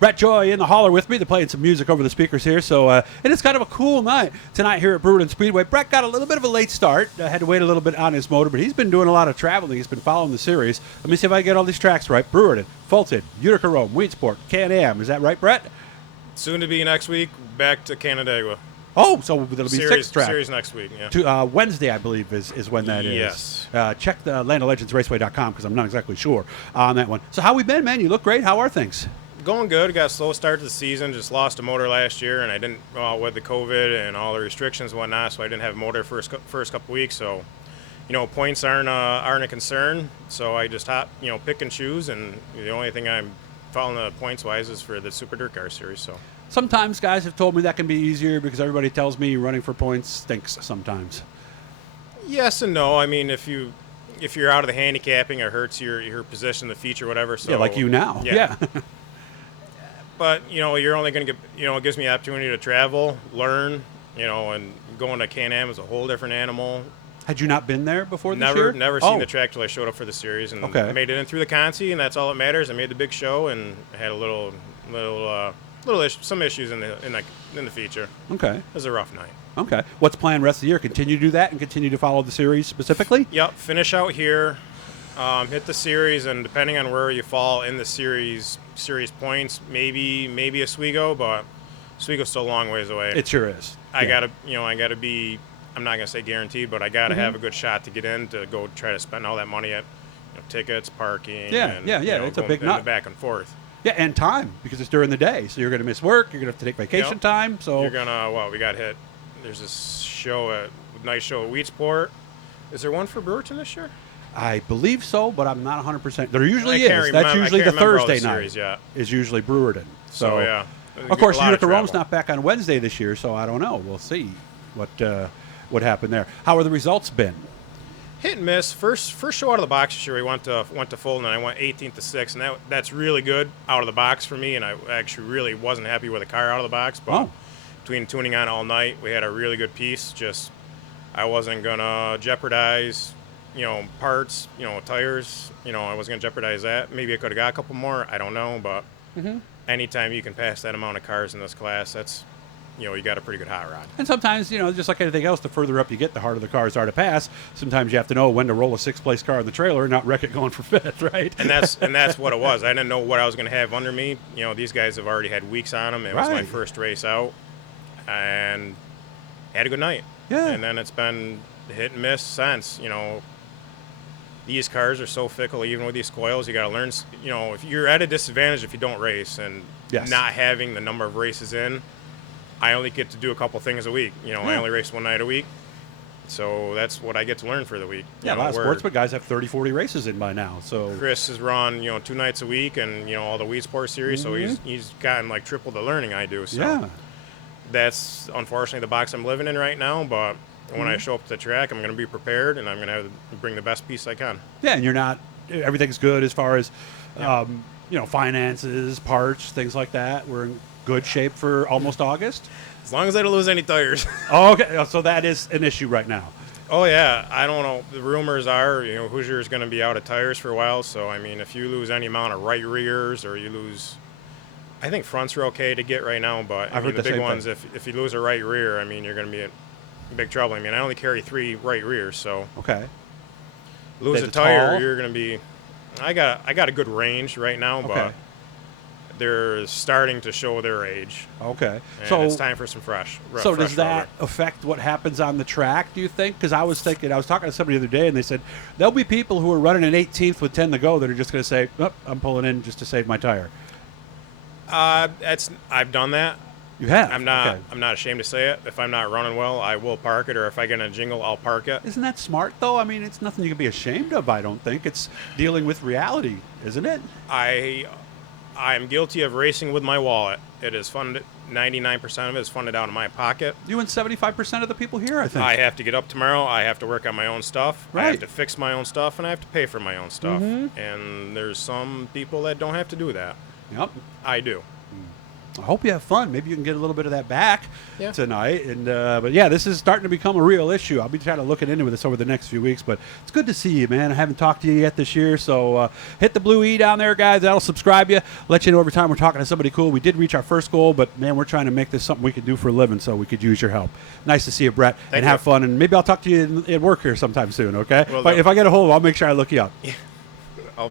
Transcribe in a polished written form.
Brent Joy in the holler with me. They're playing some music over the speakers here. So, and it's kind of a cool night tonight here at Brewerton Speedway. Brent got a little bit of a late start. Had to wait a little bit on his motor, but he's been doing a lot of traveling. He's been following the series. Let me see if I get all these tracks right. Brewerton, Fulton, Utica Rome, Weedsport, Can-Am. Is that right, Brett? Soon to be next week, back to Canandaigua. Oh, so that'll be six tracks. Series next week, yeah. Wednesday, I believe, is when that is. Yes. Check the landoflegendsraceway.com because I'm not exactly sure on that one. So how we been, man? You look great. How are things? Going good. Got a slow start to the season. Just lost a motor last year, and I didn't, with the COVID and all the restrictions and whatnot, so I didn't have a motor first couple weeks. So, points aren't a concern. So I just pick and choose, and the only thing I'm following the points-wise is for the Super DIRTcar Series. So sometimes guys have told me that can be easier because everybody tells me running for points stinks sometimes. Yes and no. I mean, if you're out of the handicapping, it hurts your position, the feature, whatever. So yeah, like you now. Yeah. But you're only going to get. It gives me the opportunity to travel, learn. And going to Can-Am is a whole different animal. Had you not been there before this year? Never seen the track till I showed up for the series, and I made it in through the Consi, and that's all that matters. I made the big show, and had some issues in the feature. Okay. It was a rough night. Okay. What's planned rest of the year? Continue to do that and continue to follow the series specifically? Yep. Finish out here, hit the series, and depending on where you fall in the series points, maybe Oswego, but Oswego's still a long ways away. It sure is. I gotta be. I'm not gonna say guaranteed, but I gotta have a good shot to get in to go try to spend all that money at tickets, parking. Yeah. It's a big nut. Back and forth. Yeah, and time because it's during the day, so you're gonna miss work. You're gonna have to take vacation time. So you're gonna. We got hit. There's this nice show at Weedsport. Is there one for Brewerton this year? I believe so, but I'm not 100%. There usually is. That's usually the Thursday night. Is usually Brewerton. So yeah. Of course, Utica Rome's not back on Wednesday this year, so I don't know. We'll see what happened there. How are the results been? Hit and miss. First show out of the box this year, we went to Fulton, and I went 18th to 6th, and that's really good out of the box for me. And I actually really wasn't happy with the car out of the box, but between tuning on all night, we had a really good piece. Just I wasn't gonna jeopardize, parts, tires. I wasn't gonna jeopardize that. Maybe I could have got a couple more. I don't know, but anytime you can pass that amount of cars in this class, that's you got a pretty good hot rod. And sometimes, just like anything else, the further up you get, the harder the cars are to pass. Sometimes you have to know when to roll a sixth-place car in the trailer and not wreck it going for fifth, right? And that's what it was. I didn't know what I was going to have under me. These guys have already had weeks on them. It was my first race out, and had a good night. Yeah. And then it's been hit and miss since. These cars are so fickle, even with these coils. You got to learn. If you're at a disadvantage if you don't race, and not having the number of races in. I only get to do a couple things a week. I only race one night a week. So that's what I get to learn for the week. Yeah, a lot of sportsman guys have 30, 40 races in by now. So Chris has run, 2 nights a week and, all the Weedsport series. So he's gotten like triple the learning I do. So that's unfortunately the box I'm living in right now. But when I show up to the track, I'm going to be prepared and I'm going to have to bring the best piece I can. Yeah, and everything's good as far as, finances, parts, things like that. We're in good shape for almost August. As long as I don't lose any tires. Oh, okay. So that is an issue right now. Oh, yeah. I don't know. The rumors are, Hoosier is going to be out of tires for a while. So, I mean, if you lose any amount of right rears or you lose, I think fronts are okay to get right now. But I've heard the big ones, if you lose a right rear, I mean, you're going to be in big trouble. I mean, I only carry 3 right rears. So, lose a tire, you're going to be. I got a good range right now, but they're starting to show their age. Okay. And so it's time for some fresh. So does that affect what happens on the track, do you think? Because I was talking to somebody the other day, and they said there'll be people who are running an 18th with 10 to go that are just going to say, oh, I'm pulling in just to save my tire. I've done that. You have? I'm not ashamed to say it. If I'm not running well, I will park it, or if I get in a jingle, I'll park it. Isn't that smart, though? I mean, it's nothing you can be ashamed of, I don't think. It's dealing with reality, isn't it? I'm guilty of racing with my wallet. It is funded. 99% of it is funded out of my pocket. You and 75% of the people here, I think. I have to get up tomorrow. I have to work on my own stuff. Right. I have to fix my own stuff, and I have to pay for my own stuff. And there's some people that don't have to do that. Yep. I do. I hope you have fun. Maybe you can get a little bit of that back Yeah. tonight. And but yeah, this is starting to become a real issue. I'll be trying to look into this over the next few weeks. But it's good to see you, man. I haven't talked to you yet this year, so hit the blue E down there, guys. That'll subscribe you. Let you know every time we're talking to somebody cool. We did reach our first goal, but man, we're trying to make this something we can do for a living. So we could use your help. Nice to see you, Brett, Thank and you. have fun. And maybe I'll talk to you at work here sometime soon. Okay? Will If I get a hold of, I'll make sure I look you up.